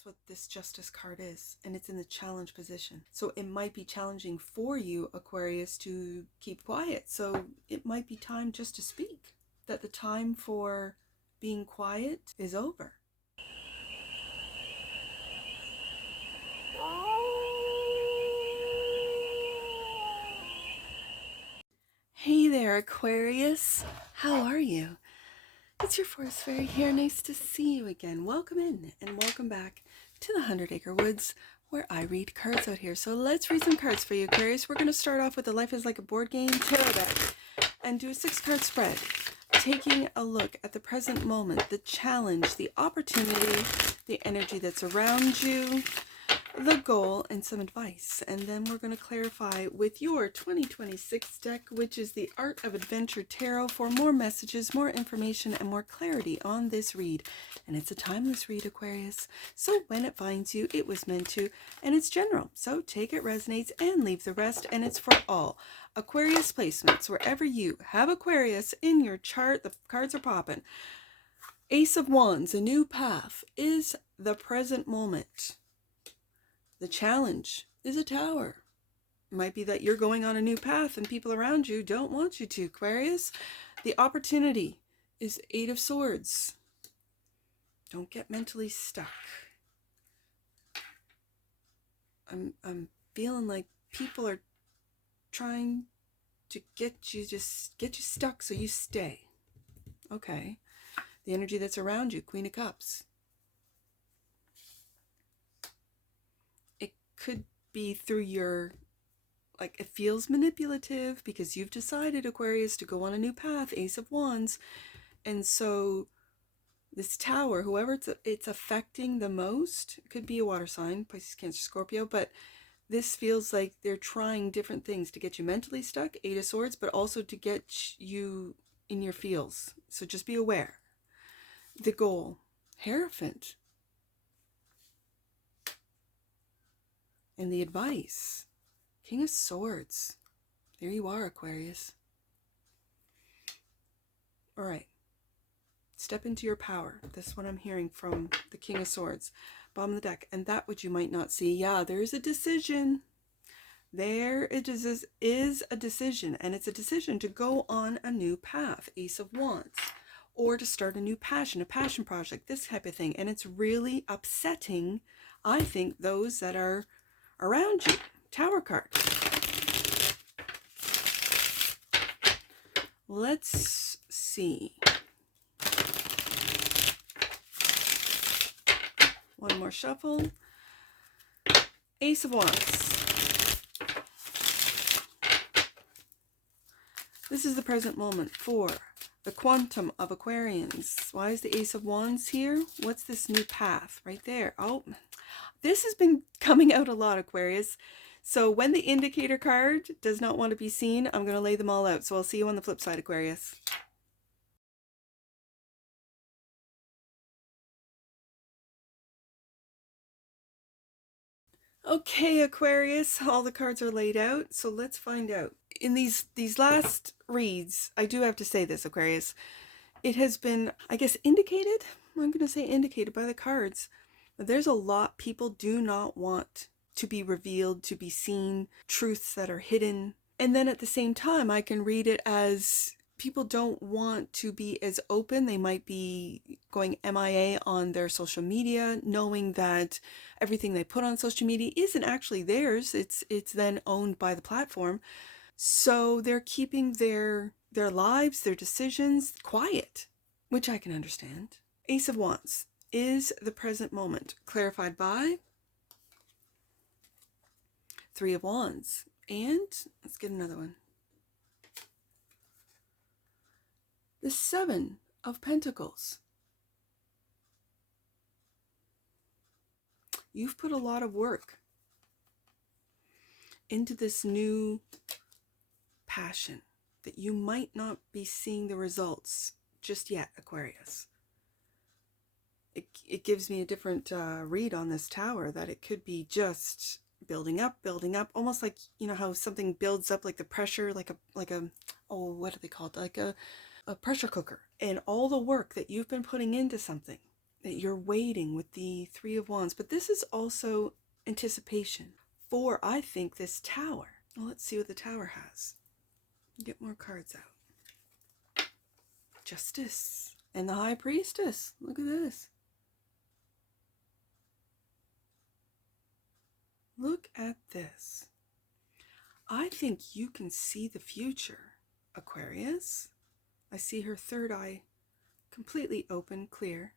That's what this Justice card is, and it's in the challenge position. So it might be challenging for you, Aquarius, to keep quiet. So it might be time just to speak, that the time for being quiet is over. Hey there, Aquarius. How are you? It's your Forest Fairy here. Nice to see you again. Welcome in and welcome back to the 100 Acre Woods, where I read cards out here. So let's read some cards for you, Aquarius. We're going to start off with the Life is Like a Board Game tarot deck and do a 6-card spread, taking a look at the present moment, the challenge, the opportunity, the energy that's around you, the goal, and some advice. And then we're going to clarify with your 2026 deck, which is the Art of Adventure Tarot, for more messages, more information, and more clarity on this read. And it's a timeless read, Aquarius. So when it finds you, it was meant to, and it's general. So take it resonates and leave the rest, and it's for all. Aquarius placements, wherever you have Aquarius in your chart, the cards are popping. Ace of Wands, a new path, is the present moment. The challenge is a tower. It might be that you're going on a new path and people around you don't want you to, Aquarius. The opportunity is 8 of Swords. Don't get mentally stuck. I'm feeling like people are trying to get you stuck so you stay. Okay. The energy that's around you, Queen of Cups. Could be through your, like, it feels manipulative because you've decided, Aquarius, to go on a new path, Ace of Wands. And so this tower, whoever it's affecting the most, it could be a water sign, Pisces, Cancer, Scorpio, but this feels like they're trying different things to get you mentally stuck, 8 of Swords, but also to get you in your feels. So just be aware. The goal, Hierophant. And the advice, King of Swords. There you are, Aquarius. All right. Step into your power. This is what I'm hearing from the King of Swords. Bottom of the deck. And that which you might not see. Yeah, there's a decision. There it is a decision. And it's a decision to go on a new path. Ace of Wands. Or to start a new passion, a passion project, this type of thing. And it's really upsetting, I think, those that are around you. Tower card. Let's see. One more shuffle. Ace of Wands. This is the present moment for the quantum of Aquarians. Why is the Ace of Wands here? What's this new path? Right there. Oh, this has been coming out a lot, Aquarius. So when the indicator card does not want to be seen, I'm going to lay them all out. So I'll see you on the flip side, Aquarius. Okay, Aquarius, all the cards are laid out. So let's find out. In these last reads, I do have to say this, Aquarius. It has been, I guess, indicated. I'm going to say indicated by the cards. There's a lot people do not want to be revealed, to be seen, truths that are hidden. And then at the same time, I can read it as people don't want to be as open. They might be going MIA on their social media, knowing that everything they put on social media isn't actually theirs. It's then owned by the platform. So they're keeping their lives, their decisions quiet, which I can understand. Ace of Wands is the present moment, clarified by 3 of Wands. And let's get another one. The 7 of Pentacles. You've put a lot of work into this new passion that you might not be seeing the results just yet, Aquarius. It gives me a different read on this tower, that it could be just building up, almost like, you know how something builds up, like the pressure, like a oh, what are they called, like a pressure cooker, and all the work that you've been putting into something, that you're waiting with the Three of Wands. But this is also anticipation for, I think, this Tower. Well, let's see what the Tower has. Get more cards out. Justice and the High Priestess. Look at this. Look at this. I think you can see the future, Aquarius. I see her third eye completely open, clear.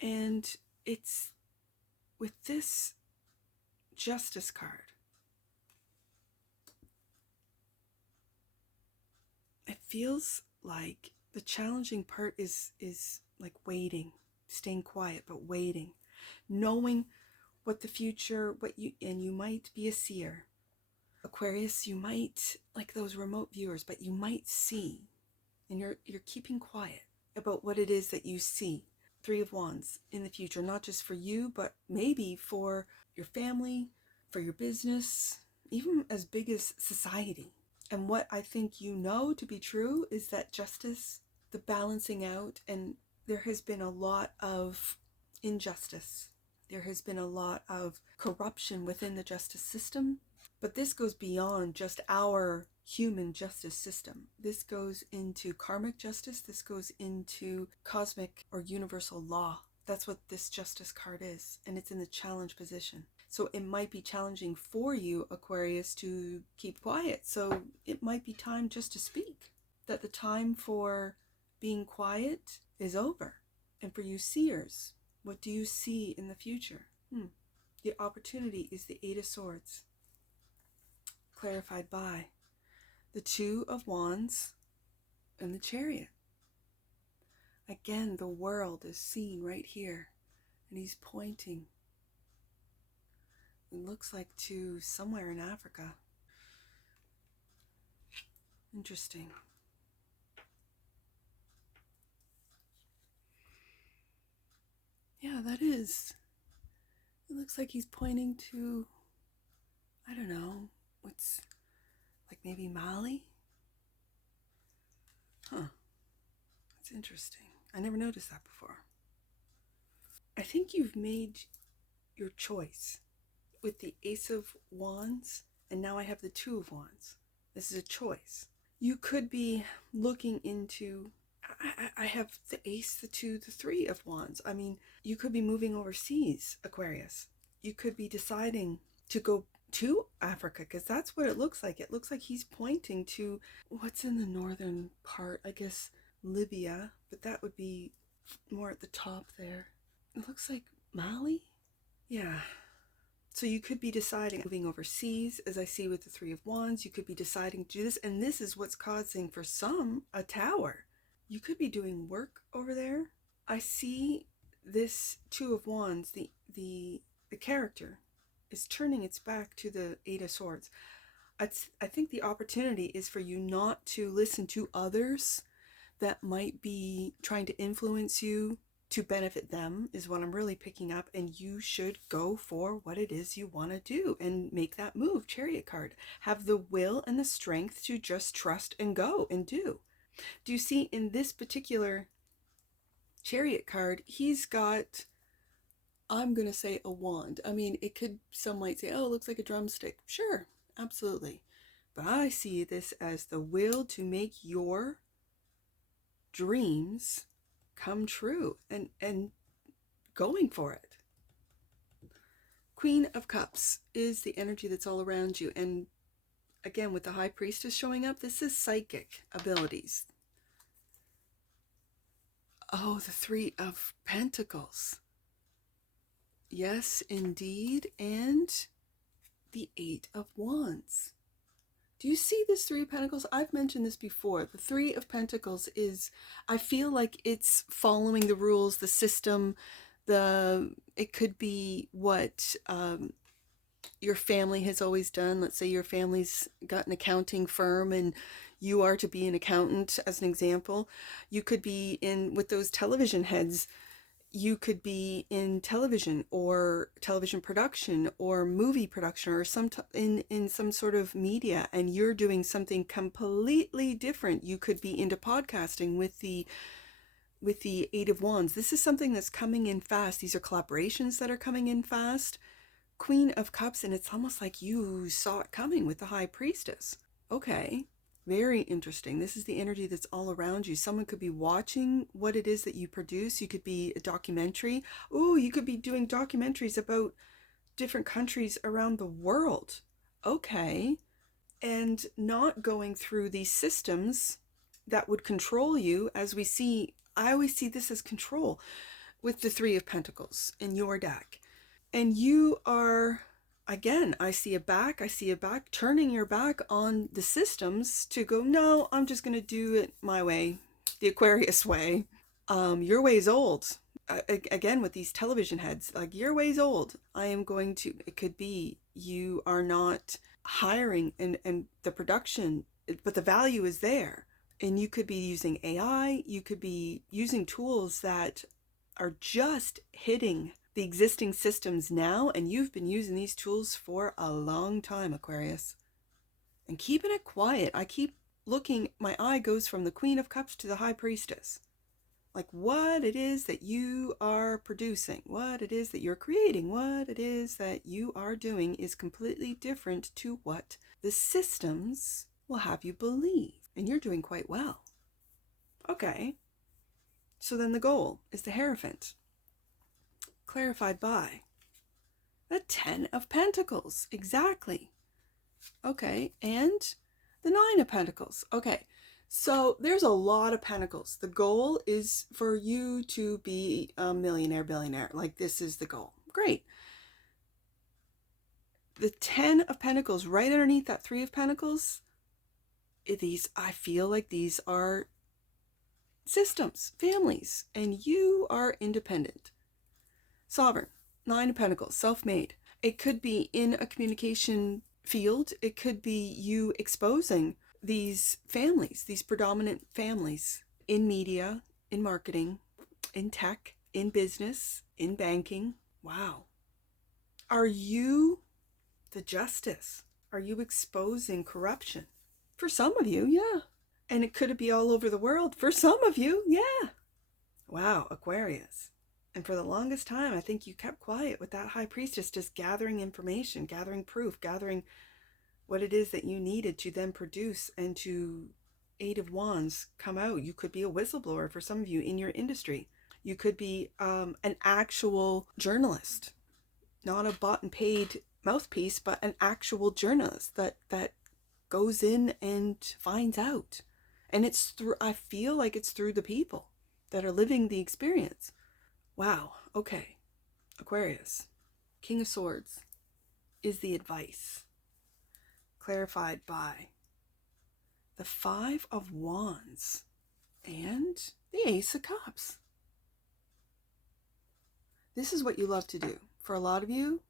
And it's with this Justice card. It feels like the challenging part is like waiting, staying quiet, but waiting, knowing what the future, and you might be a seer. Aquarius, you might, like those remote viewers, but you might see, and you're keeping quiet about what it is that you see. Three of Wands in the future, not just for you, but maybe for your family, for your business, even as big as society. And what I think you know to be true is that justice, the balancing out, and there has been a lot of injustice. There has been a lot of corruption within the justice system. But this goes beyond just our human justice system. This goes into karmic justice. This goes into cosmic or universal law. That's what this justice card is. And it's in the challenge position. So it might be challenging for you, Aquarius, to keep quiet. So it might be time just to speak. That the time for being quiet is over. And for you seers, what do you see in the future? The opportunity is the Eight of Swords, clarified by the Two of Wands and the Chariot. Again, the world is seen right here, and he's pointing. It looks like to somewhere in Africa. Interesting. Yeah, that is. It looks like he's pointing to, I don't know, what's like maybe Mali? Huh. That's interesting. I never noticed that before. I think you've made your choice with the Ace of Wands, and now I have the Two of Wands. This is a choice. You could be looking into, I have the Ace, the Two, the Three of Wands. I mean, you could be moving overseas, Aquarius. You could be deciding to go to Africa, because that's what it looks like. It looks like he's pointing to what's in the northern part, I guess Libya, but that would be more at the top there. It looks like Mali? Yeah. So you could be deciding moving overseas, as I see with the Three of Wands. You could be deciding to do this, and this is what's causing for some a tower. You could be doing work over there. I see this Two of Wands, the character is turning its back to the Eight of Swords. I think the opportunity is for you not to listen to others that might be trying to influence you to benefit them, is what I'm really picking up. And you should go for what it is you want to do and make that move. Chariot card. Have the will and the strength to just trust and go and do. Do you see in this particular Chariot card, he's got, I'm going to say, a wand. I mean, it could, some might say, oh, it looks like a drumstick. Sure, absolutely. But I see this as the will to make your dreams come true and going for it. Queen of Cups is the energy that's all around you. And again, with the High Priestess showing up, this is psychic abilities. Oh, the Three of Pentacles. Yes, indeed. And the Eight of Wands. Do you see this Three of Pentacles? I've mentioned this before. The Three of Pentacles is, I feel like it's following the rules, the system, it could be what your family has always done. Let's say your family's got an accounting firm and you are to be an accountant, as an example. You could be in with those television heads. You could be in television or television production or movie production or in some sort of media, and you're doing something completely different. You could be into podcasting with with the Eight of Wands, this is something that's coming in fast. These are collaborations that are coming in fast. Queen of Cups, and it's almost like you saw it coming with the High Priestess. Okay, very interesting. This is the energy that's all around you. Someone could be watching what it is that you produce. You could be a documentary. Oh, you could be doing documentaries about different countries around the world. Okay, and not going through these systems that would control you. As we see, I always see this as control with the Three of Pentacles in your deck. And you are, again, I see a back, turning your back on the systems to go, no, I'm just going to do it my way, the Aquarius way. Your way's old. Again, with these television heads, like, your way's old. I am going to, it could be you are not hiring and the production, but the value is there. And you could be using AI, you could be using tools that are just hitting the existing systems now, and you've been using these tools for a long time, Aquarius. And keeping it quiet. I keep looking, my eye goes from the Queen of Cups to the High Priestess. Like, what it is that you are producing, what it is that you're creating, what it is that you are doing is completely different to what the systems will have you believe. And you're doing quite well. Okay. So then the goal is the Hierophant, clarified by the Ten of Pentacles. Exactly. Okay. And the Nine of Pentacles. Okay. So there's a lot of pentacles. The goal is for you to be a millionaire, billionaire. Like, this is the goal. Great. The Ten of Pentacles right underneath that Three of Pentacles. These, I feel like these are systems, families, and you are independent. Sovereign, Nine of Pentacles, self-made. It could be in a communication field. It could be you exposing these families, these predominant families in media, in marketing, in tech, in business, in banking. Wow. Are you the Justice? Are you exposing corruption? For some of you, yeah. And it could be all over the world. For some of you, yeah. Wow, Aquarius. And for the longest time, I think you kept quiet with that High Priestess, just gathering information, gathering proof, gathering what it is that you needed to then produce and to Eight of Wands come out. You could be a whistleblower for some of you in your industry. You could be an actual journalist, not a bought and paid mouthpiece, but an actual journalist that goes in and finds out. And it's through, I feel like it's through the people that are living the experience. Wow. Okay. Aquarius, King of Swords is the advice, clarified by the Five of Wands and the Ace of Cups. This is what you love to do. For a lot of you,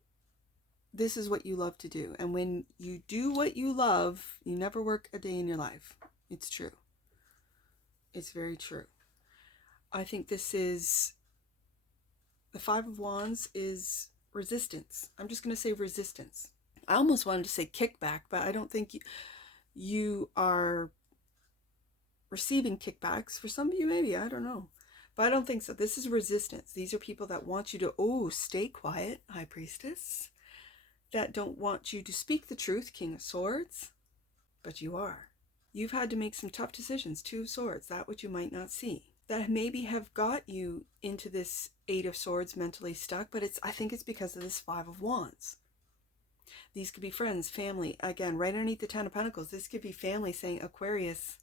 this is what you love to do. And when you do what you love, you never work a day in your life. It's true. It's very true. I think this is, the Five of Wands is resistance. I'm just going to say resistance. I almost wanted to say kickback, but I don't think you are receiving kickbacks. For some of you, maybe, I don't know. But I don't think so. This is resistance. These are people that want you to, stay quiet, High Priestess. That don't want you to speak the truth, King of Swords. But you are. You've had to make some tough decisions, Two of Swords, that which you might not see. That maybe have got you into this Eight of Swords mentally stuck, but I think it's because of this Five of Wands. These could be friends, family. Again, right underneath the Ten of Pentacles, this could be family saying, Aquarius,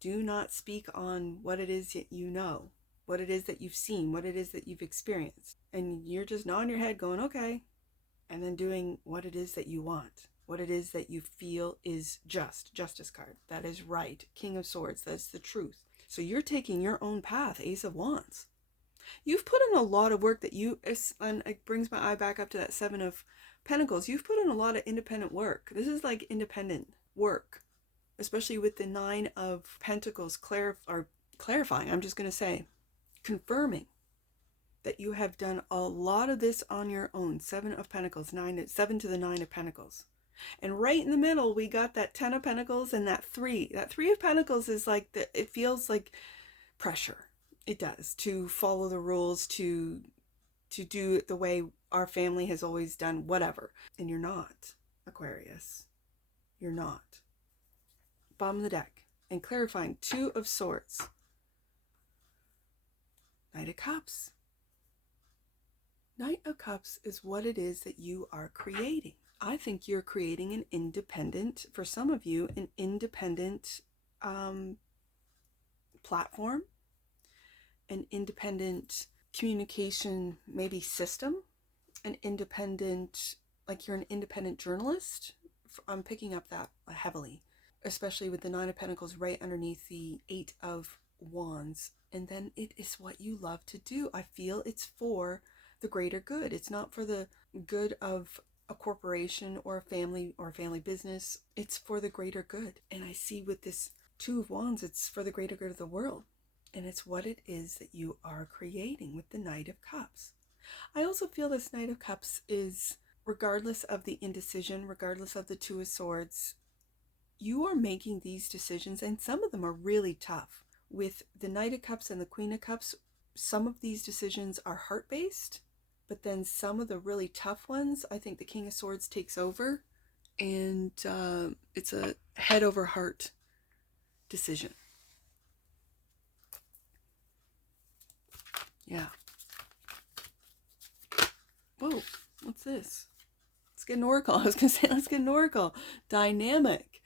do not speak on what it is that you know, what it is that you've seen, what it is that you've experienced. And you're just nodding your head going, okay, and then doing what it is that you want, what it is that you feel is just. Justice card. That is right. King of Swords. That's the truth. So you're taking your own path, Ace of Wands. You've put in a lot of work that and it brings my eye back up to that Seven of Pentacles. You've put in a lot of independent work. This is like independent work, especially with the Nine of Pentacles clarifying. I'm just going to say, confirming that you have done a lot of this on your own. Seven of Pentacles, seven to the Nine of Pentacles. And right in the middle, we got that Ten of Pentacles and that Three. That Three of Pentacles is like, it feels like pressure. It does. To follow the rules, to do it the way our family has always done, whatever. And you're not, Aquarius. You're not. Bottom of the deck. And clarifying, Two of Swords. Knight of Cups. Knight of Cups is what it is that you are creating. I think you're creating an independent, for some of you, an independent platform, an independent communication, maybe system, an independent, like you're an independent journalist. I'm picking up that heavily, especially with the Nine of Pentacles right underneath the Eight of Wands. And then it is what you love to do. I feel it's for the greater good. It's not for the good of a corporation or a family business. It's for the greater good. And I see with this Two of Wands, it's for the greater good of the world. And it's what it is that you are creating with the Knight of Cups. I also feel this Knight of Cups is, regardless of the indecision, regardless of the Two of Swords, you are making these decisions, and some of them are really tough. With the Knight of Cups and the Queen of Cups, some of these decisions are heart-based, but then some of the really tough ones, I think the King of Swords takes over, and it's a head over heart decision. Yeah. Whoa, what's this? Let's get an oracle. I was going to say, let's get an oracle. Dynamic.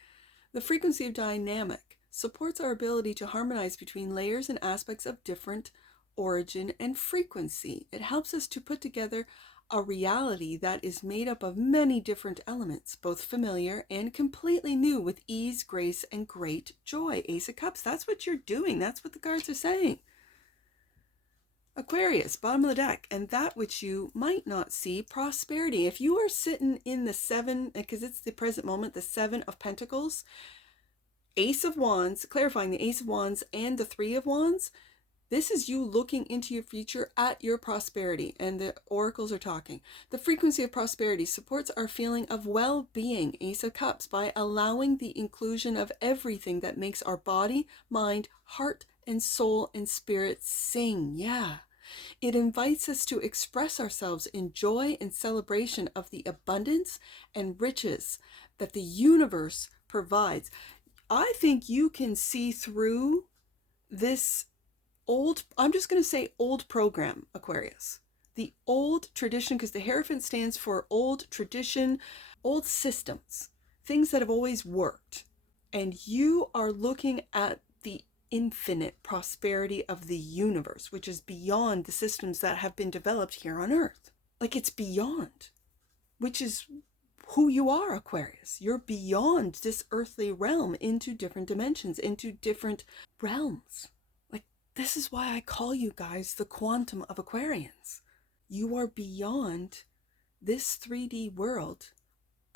The frequency of dynamic supports our ability to harmonize between layers and aspects of different origin and frequency. It helps us to put together a reality that is made up of many different elements, both familiar and completely new, with ease, grace, and great joy. Ace of Cups, that's what you're doing. That's what the cards are saying. Aquarius, bottom of the deck, and that which you might not see, prosperity. If you are sitting in the Seven, because it's the present moment, the Seven of Pentacles, Ace of Wands, clarifying the Ace of Wands and the Three of Wands, this is you looking into your future at your prosperity, and the oracles are talking. The frequency of prosperity supports our feeling of well-being, Ace of Cups, by allowing the inclusion of everything that makes our body, mind, heart, and soul and spirit sing. Yeah. It invites us to express ourselves in joy and celebration of the abundance and riches that the universe provides. I think you can see through this old, I'm just going to say old program, Aquarius. The old tradition, because the Hierophant stands for old tradition, old systems, things that have always worked. And you are looking at the infinite prosperity of the universe, which is beyond the systems that have been developed here on Earth. Like, it's beyond, which is who you are, Aquarius. You're beyond this earthly realm into different dimensions, into different realms. Like, this is why I call you guys the quantum of Aquarians. You are beyond this 3D world.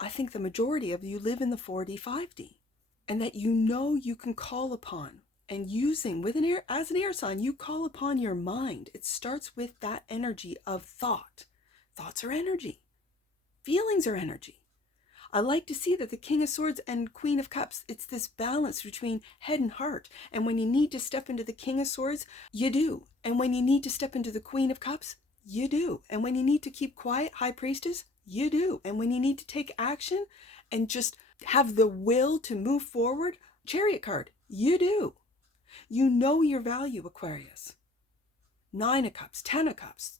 I think the majority of you live in the 4D, 5D. And that you can call upon. And using, with an air, as an air sign, you call upon your mind. It starts with that energy of thought. Thoughts are energy. Feelings are energy. I like to see that the King of Swords and Queen of Cups, it's this balance between head and heart. And when you need to step into the King of Swords, you do. And when you need to step into the Queen of Cups, you do. And when you need to keep quiet, High Priestess, you do. And when you need to take action and just have the will to move forward, Chariot card, you do. You know your value, Aquarius. Nine of Cups, Ten of Cups,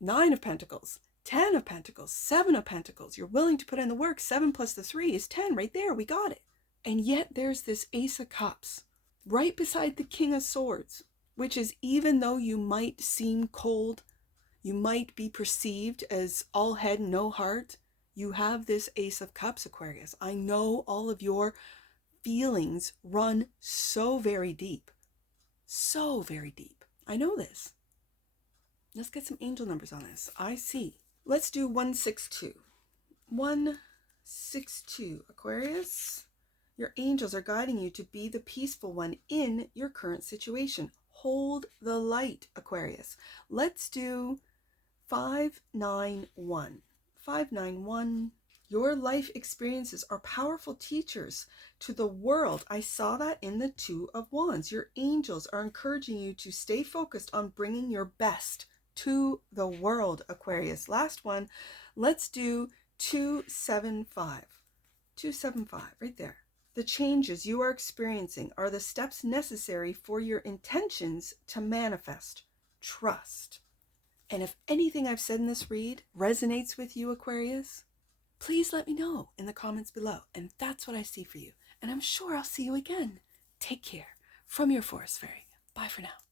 Nine of Pentacles, Ten of Pentacles, Seven of Pentacles. You're willing to put in the work. 7 plus the 3 is 10 right there. We got it. And yet there's this Ace of Cups right beside the King of Swords, which is, even though you might seem cold, you might be perceived as all head, no heart, you have this Ace of Cups, Aquarius. I know all of your feelings run so very deep. So very deep. I know this. Let's get some angel numbers on this. I see. Let's do 162. 162, Aquarius. Your angels are guiding you to be the peaceful one in your current situation. Hold the light, Aquarius. Let's do 591. 591. Your life experiences are powerful teachers to the world. I saw that in the Two of Wands. Your angels are encouraging you to stay focused on bringing your best to the world, Aquarius. Last one, let's do 275. 275, right there. The changes you are experiencing are the steps necessary for your intentions to manifest. Trust. And if anything I've said in this read resonates with you, Aquarius, please let me know in the comments below. And that's what I see for you. And I'm sure I'll see you again. Take care. From your Forest Fairy. Bye for now.